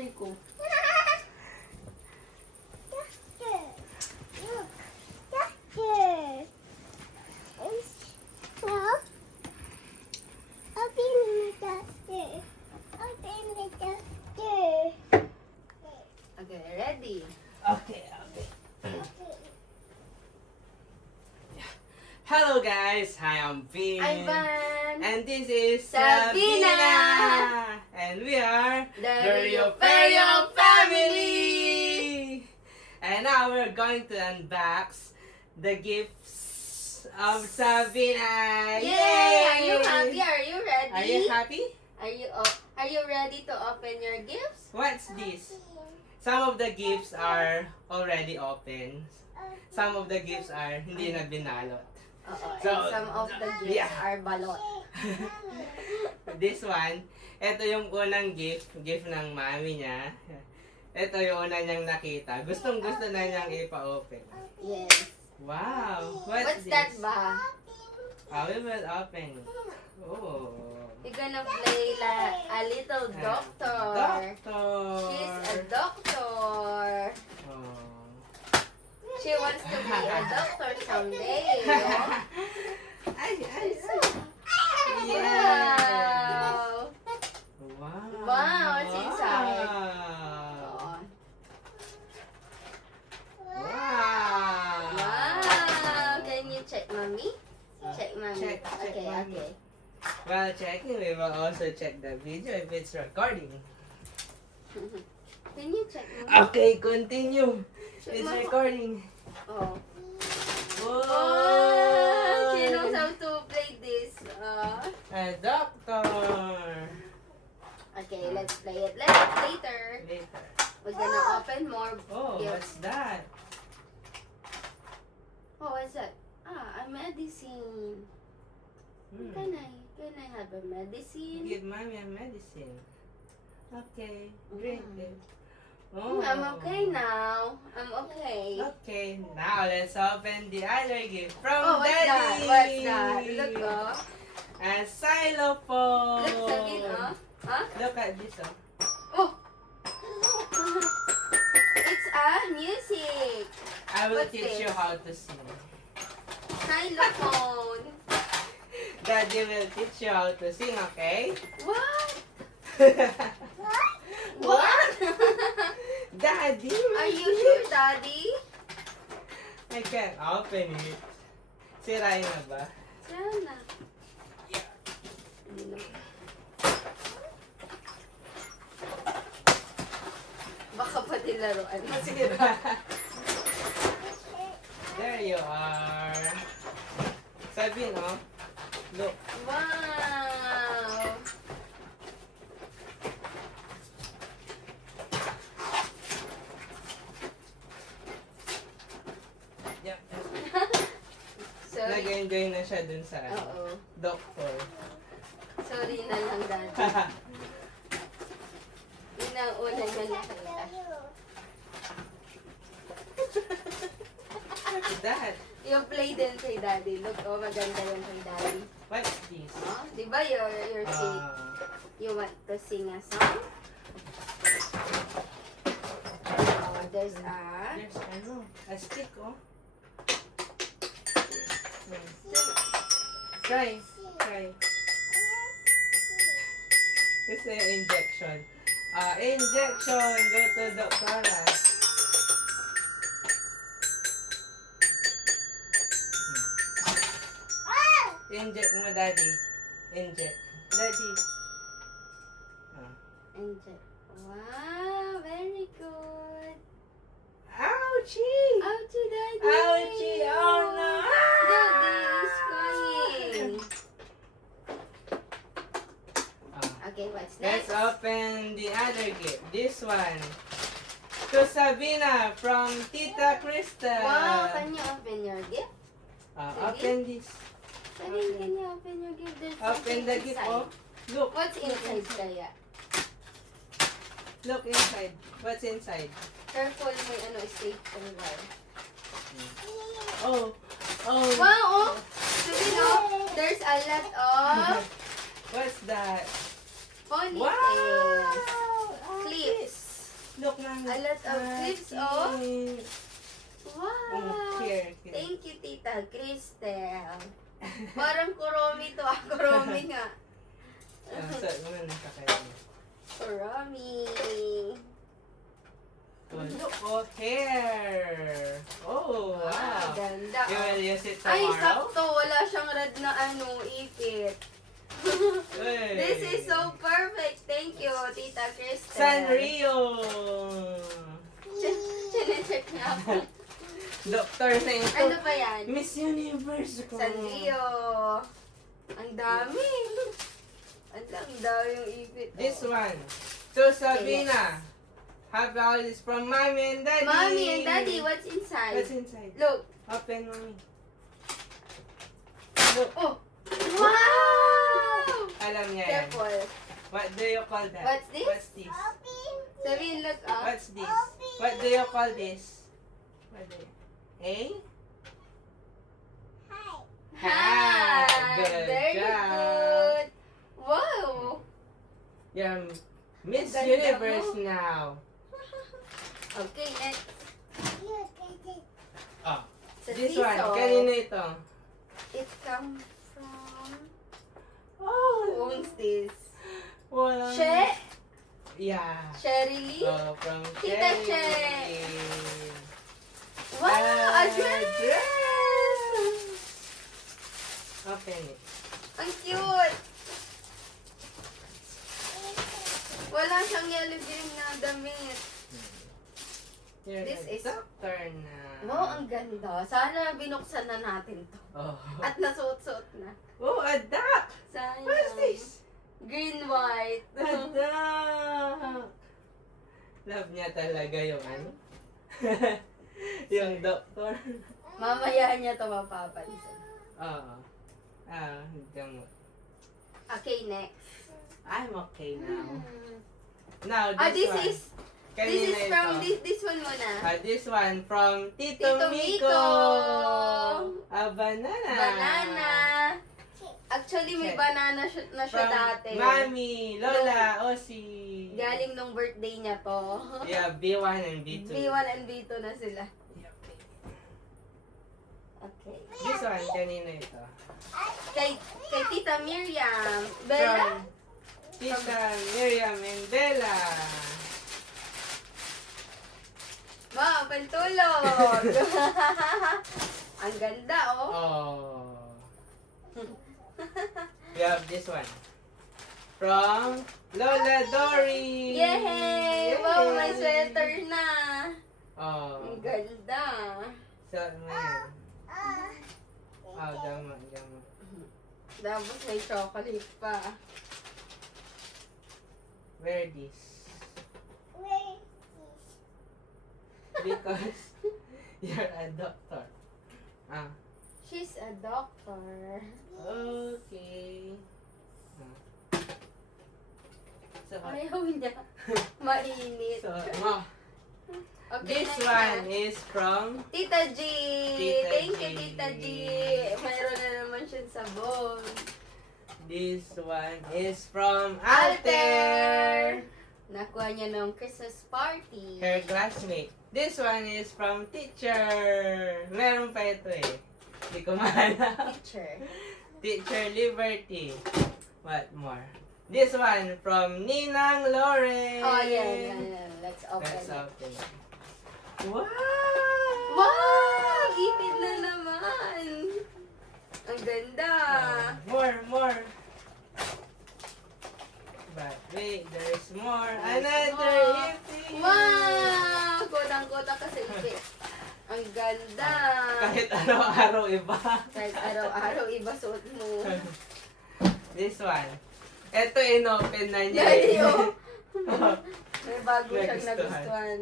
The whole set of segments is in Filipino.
nanay ko. Okay, ready? Okay. Hello guys, hi, I'm Vin. I'm Van. And this is Sabina. And we are The Rio Ferio family. And now we're going to unbox the gifts of Sabina. Yay! Are you happy? Are you ready? Are you happy? Are you ready to open your gifts? What's this? Some of the gifts are already open. Some of the gifts are hindi na binalot. And So, some of the gifts yeah. are balot. This one, ito yung unang gift ng mami niya. Ito yung una niyang nakita. Gustong-gusto na niyang ipa-open. Yes. Wow! What's this? that ba? We will open. Oh. You're gonna play like a little doctor. Doctor. She's a doctor. Oh. She wants to be a doctor someday. Ay. Wow. Wow. Wow, what's inside? Wow. Wow. Can you check, mommy? Check, mommy. Check, Okay, mommy. okay. While checking, we will also check the video if it's recording. Can you check, mommy? Okay, continue. Check, It's mama. recording. Oh. Whoa! Oh, she knows how to play this. A doctor. Okay, let's play it later. Later. We're gonna open more Oh, gifts. what's that? Oh, what's that? A medicine. Can I have a medicine? Give mommy a medicine. Okay, drink it. I'm okay now. I'm okay. Okay, now let's open the other gift from Oh, what's that? Daddy. What's that? Look, oh. A xylophone. Look, Sabine, oh. Huh? Look at this, oh. Oh! It's a music. I will What's teach this? you how to sing. Xylophone. Daddy will teach you how to sing, okay? What? What? Daddy? Are you sure, Daddy? I can't open it. Sirain na ba? Sana. Yeah. Hindi na. Baka pati laruan. Masira. There you are. Sabihin, oh. Look. Wow! Yeah. Sorry. Nag-enjoy na siya dun sa Oo. doctor. Sorry na lang, Daddy. Yun ang una niya nakita. What's that? Yung play din kay Daddy. Look, oh, maganda yun kay Daddy. What's this? Oh, di ba you're sick? You want to sing a song? Oh, there's There's a stick, oh. Try. Gusto yung injection. Injection! Go to doktora. Inject mo, Daddy. Inject. Daddy. Angel. Wow, very good. Ouchie! Ouchie, Daddy! Ouchie! Oh no! Daddy is crying. Okay, what's Let's next? open the other gift. This one. To Sabina from Tita Krista. Wow, can you open your gift? Open this. Sabi, can you open your gift? There's Open something the gift, inside. oh. Look. What's inside kaya? Look inside. What's inside? Careful, may ano, safety wire. Oh. Oh. Wow, oh! Sabi, no, there's a lot of What's that? ponytails. Wow! Clips. Look, Mami. A lot of clips, oh. Cute. Wow! Here. Thank you, Tita Cristel. Parang Kuromi to. Kuromi nga. So, mga nakakain. Kuromi. Oh, look, oh, hair. Oh, wow. Ganda. You will use it Ay, tomorrow? sakto. Wala siyang red na ipit. Hey. This is so perfect. Thank you, Tita Cristel. Sanrio. Chine-check niya ako. Doctor na ito. Ano ba yan? Miss Universe ko. Sanrio. Ang dami. Ang dami yung ipit. This one. To Sabina. How about this from Mommy and Daddy? Mommy and Daddy, what's inside? What's inside? Look. Open, Mommy. Look. Oh. Wow! Alam niya yan. Careful. What do you call that? What's this? What's this? Sabihin, look up. What's this? What do you call this? What do you... A? Hi. Good Very job. good. Wow. You're Miss Ganda Universe mo. now. Okay, next. Oh. Sa This seesaw, one. Kanino ito? it comes from... Oh. Who's this? Walang... She? Yeah. Sherry Lee? Oh, from Tita Cherry. Wow, a dress! Open it. Ang cute! Wala siyang yellow green na damit. You're This a is- doctor na. Wow, ang ganda. Sana binuksan na natin to. Oh. At nasuot-suot na. Oh, a duck! Sayang. What's this? Green, white. A duck! Love niya talaga yung ano? Yung doctor. Mamaya niya to mapapansin. Oo. Ah, gamot. Okay, next. I'm okay now. Hmm. Now, This one. is Kanina from ito. this one muna. This one from Tito, Tito Miko. Miko. A banana. Banana. Actually, may banana na siya From dati. Mami, Lola, Osi. Galing nung birthday niya to. Yeah, B1 and B2. B1 and B2 na sila. Okay. This one, kanina ito. Kay Tita Miriam. Bella? From Tita Miriam and Bella. Ma, pantulog. Ang ganda, oh. Oh. We have this one. From Lola Dory. Yay! Wow, may sweater na. Oh. Ang ganda. Suot mo yan. Oh, dama. Tapos may chocolate pa. Wear this. Because you're a doctor. Ah. She's a doctor. Okay. Ah. So, Ayaw niya. Mainit. mo. Okay, This next one na. is from Tita G. Tita Thank G. you, Tita G. Mayroon na naman siyang sabon. This one is from Alter. Nakuha niya nung Christmas party. Her classmate. This one is from teacher. Meron pa ito eh. Hindi ko mahanap. Picture. Teacher Liberty. What more? This one from Ninang Lauren. Oh, yeah. Let's open Let's it. open it. Wow! Wow! Ipid na naman. Ang ganda. More. But wait, there's more. There's Another more. ipin. Wow! Kotang-kota kasi ipid. Ang ganda. Kahit araw-araw iba. Kahit araw-araw iba suot mo. This one. Ito inopen na niya. Daddy, oh. May bago siyang Nagustuhan. nagustuhan.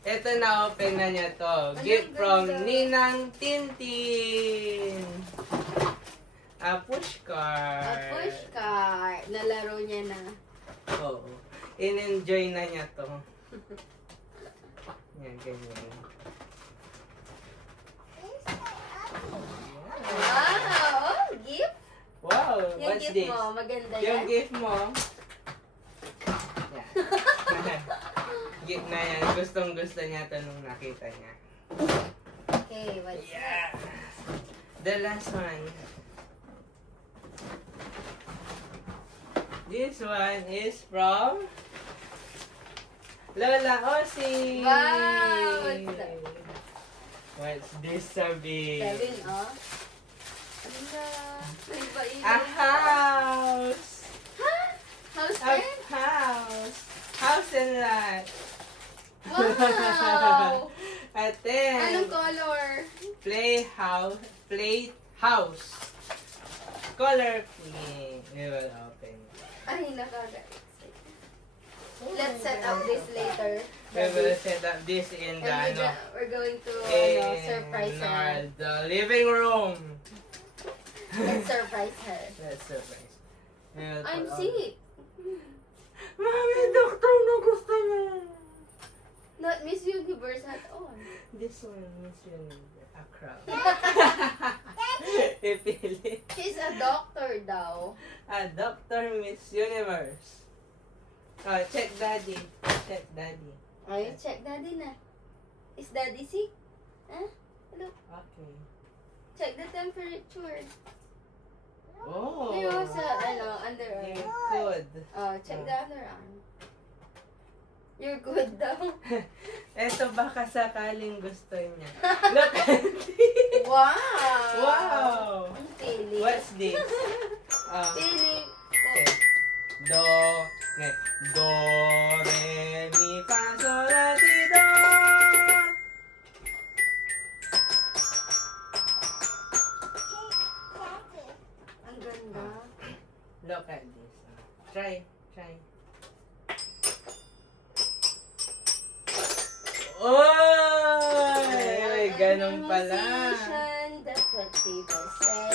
Ito na-open na niya to. Ang Gift from ganda. Ninang Tintin. A pushcart. A pushcart. Nalaro niya na. Oo. In-enjoy na niya to. Yan, ganyan. Wow! Oh, gift? Wow, Yung what's gift this? mo, maganda Yung yan? gift mo. Yan. Ayan, gustong-gusto niya to nung nakita niya. Okay, what's Yeah. The last one. This one is from Lola Osi. Wow, what's that? What's this, Sabi? 7, oh. Ano na? May A pailan. house. House A 10? house. House and lot. Wow! A 10. Anong color? Plate house. Color pink. We will open. Ay, nakaka-excite. Let's set up this later. We will set up this in the, And ano, we're going to in surprise her. the living room. Let's surprise her. Let's surprise. We will I'm put all- sick. Mami, doctor na gusto niya. Not Miss Universe at all. This one, Miss Universe. A crown. Ipili. She's a doctor daw. A doctor, Miss Universe. Oh, check daddy. Check daddy. Ay, check daddy na. Is daddy sick? Huh? Look, Okay. check the temperature. Oh. Ayun sa, underarm. You're good. Oh, check the underarm. You're good daw. Eto baka sakaling gusto niya. Look at this. Wow! Wow. Ang pili. What's this? Pili. Okay. Do, re, mi, fa, sol, la, si, do. Ang ganda. Look at this. Try. Oy! Ay, ganun pala. Musician, that's what people say.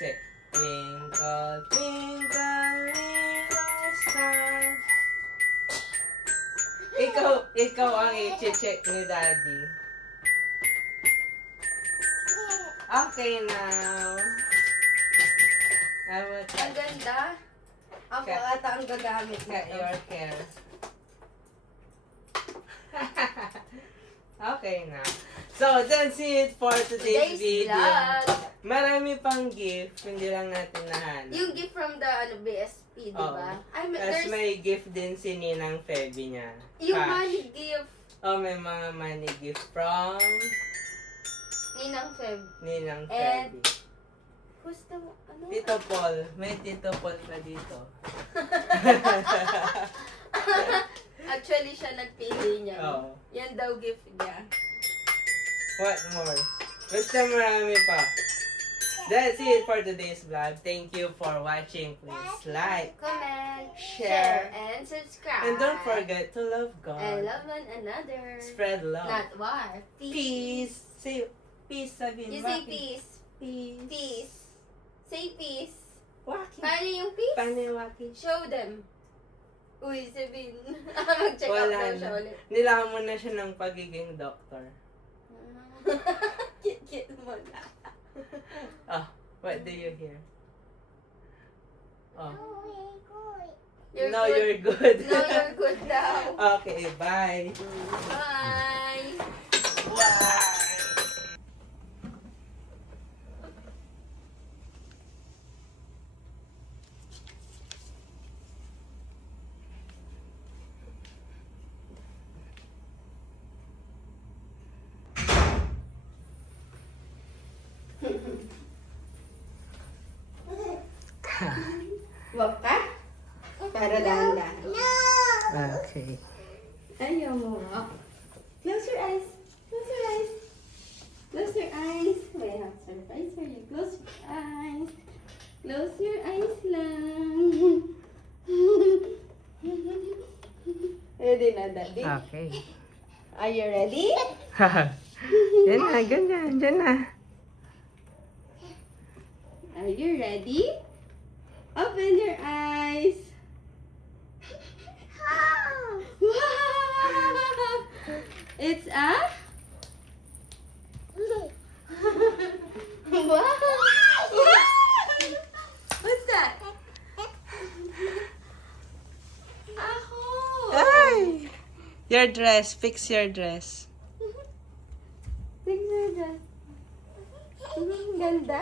Say, twinkle, twinkle, little star. Ikaw ang i-check ni Daddy. Okay now. I will Ang ganda. Ako Cut. ata ang gagamit cut nito. your hair. Okay na. So, that's it for today's video. vlog. Marami pang gift, hindi lang natin nahanap. Yung gift from the BSP, di ba? I mean, Tapos there's may gift din si Ninang Feby niya. yung Cash. money gift Oh, may mga money gift from Ninang Feb. Ninang And- Feby. Who's the, ano? Tito Paul. May Tito Paul pa dito. Actually, siya nagpili niya. Oo. Yan daw gift niya. What more? Basta marami pa. That's it for today's vlog. Thank you for watching. Please like, Comment, Share, and subscribe. and don't forget to love God. And love one another. Spread love. Not war. Peace. Say peace, sabihin. You say Waki. peace. Peace. Peace. Say peace. Waki. Paano yung peace? Paano yung waki? Show them. Uy, sabihin. Mag-check out Wala daw na. siya ulit. Nilaman mo na siya ng pagiging doctor. Kit-kit mo na. Oh, what do you hear? Oh. No, good. you're good. No, you're good daw. Okay, bye. Bye. Bye. Wag ka? Para dahan-dahan. Okay. Ayaw mo nga. Close your eyes. Close your eyes. Close your eyes. May have surprise for you. Close your eyes. Close your eyes lang. Ready na, Daddy? Okay. Are you ready? Yan na, ganyan, dyan na. Are you ready? Open your eyes. Wow! It's a... Wow! What's that? Ahon! Your dress. Fix your dress. Fix your dress. Ganda?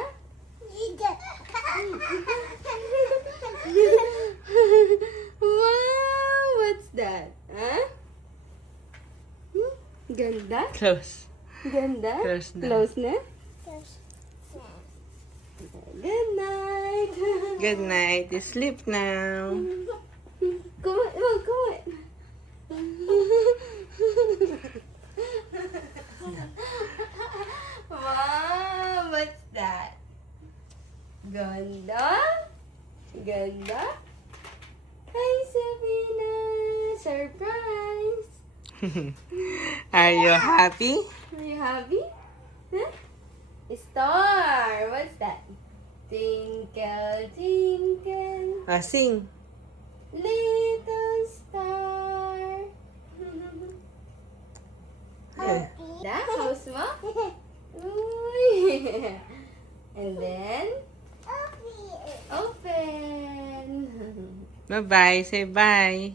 Wow! What's that? Huh? Ganda? Close. Ganda? Close na. Close na? Good night. Good night. You sleep now. Come on, oh, come on. Wow, what's that? Ganda? Ganda? Hi, Sabina! Surprise! Are you happy? Are you happy? Huh? Star! What's that? Twinkle, twinkle, Sing. little star. That house mo? Uy. And then, open. Bye-bye. Say bye.